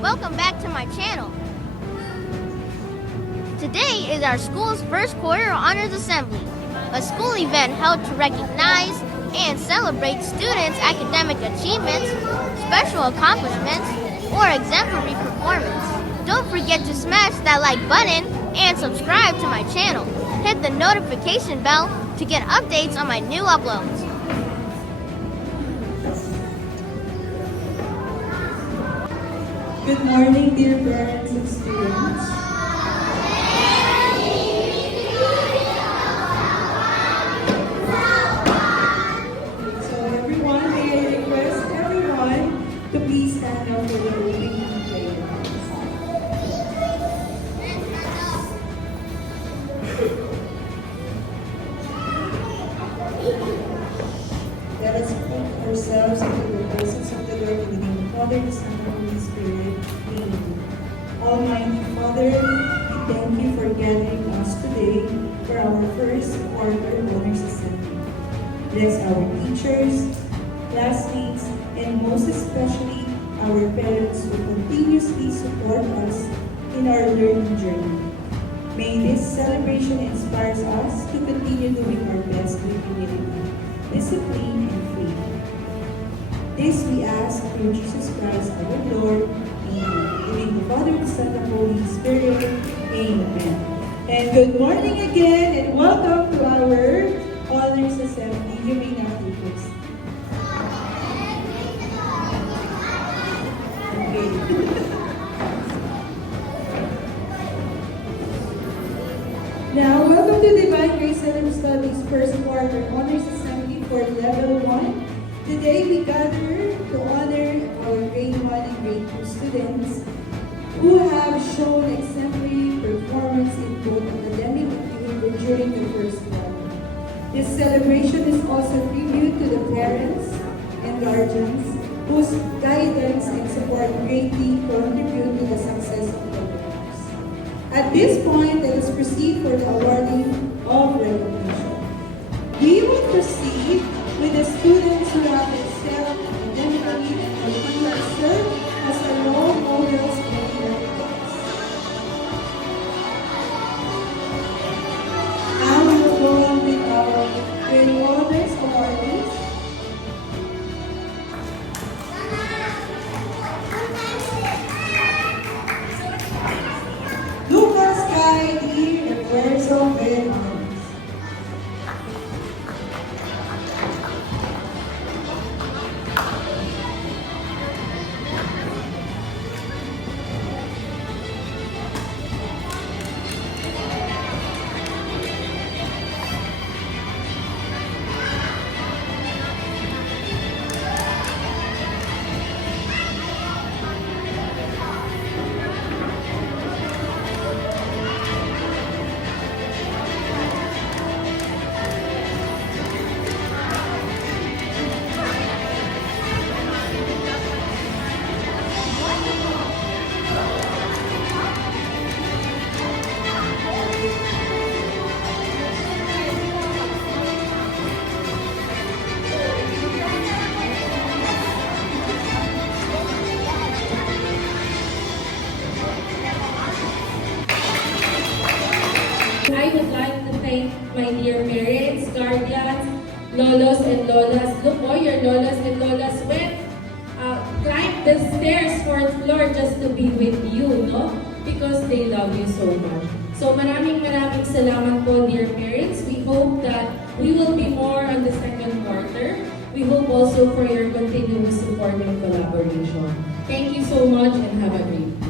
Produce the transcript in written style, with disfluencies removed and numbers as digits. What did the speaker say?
Welcome back to my channel. Today is our school's first quarter honors assembly, a school event held to recognize and celebrate students' academic achievements, special accomplishments, or exemplary performance. Don't forget to smash that like button and subscribe to my channel. Hit the notification bell to get updates on my new uploads. Good morning, dear parents and students. So everyone, may I request everyone to please stand up for the opening prayer. Let us put ourselves into the presence of the Lord in the name of the Father, the Son, and the Holy Spirit. Amen. Almighty Father, we thank you for gathering us today for our first quarter honors assembly. Bless our teachers, classmates, and most especially our parents who continuously support us in our learning journey. May this celebration inspire us to continue doing our best with humility, discipline, and faith. This we ask through Jesus Christ our Lord. Amen. In the name of the Father, the Son, and the Holy Spirit. Amen. And good morning again, and welcome to our honors assembly. You may now be first. Okay. Now, welcome to Divine Grace Center Studies First Quarter Honors Assembly for Level 1. Today we gather to honor our Grade 1 and Grade 2 students who have shown exemplary performance in both academic and during the first quarter. This celebration is also a tribute to the parents and guardians whose guidance and support greatly contribute to the success of the programs. At this point, let us proceed for the awarding of recognition. We will proceed with the students who have excelled academically and continue to serve as a role models and reference. Now we will go on with our grade honors awardees. Lucas Kai D. Refuerzo Grade Honors. I would like to thank my dear parents, guardians, lolos and lolas. Look, oh, your lolos and lolas went, climbed the stairs, fourth floor just to be with you, no? Because they love you so much. So maraming salamat po, dear parents. We hope that we will be more on the second quarter. We hope also for your continuous support and collaboration. Thank you so much and have a great day.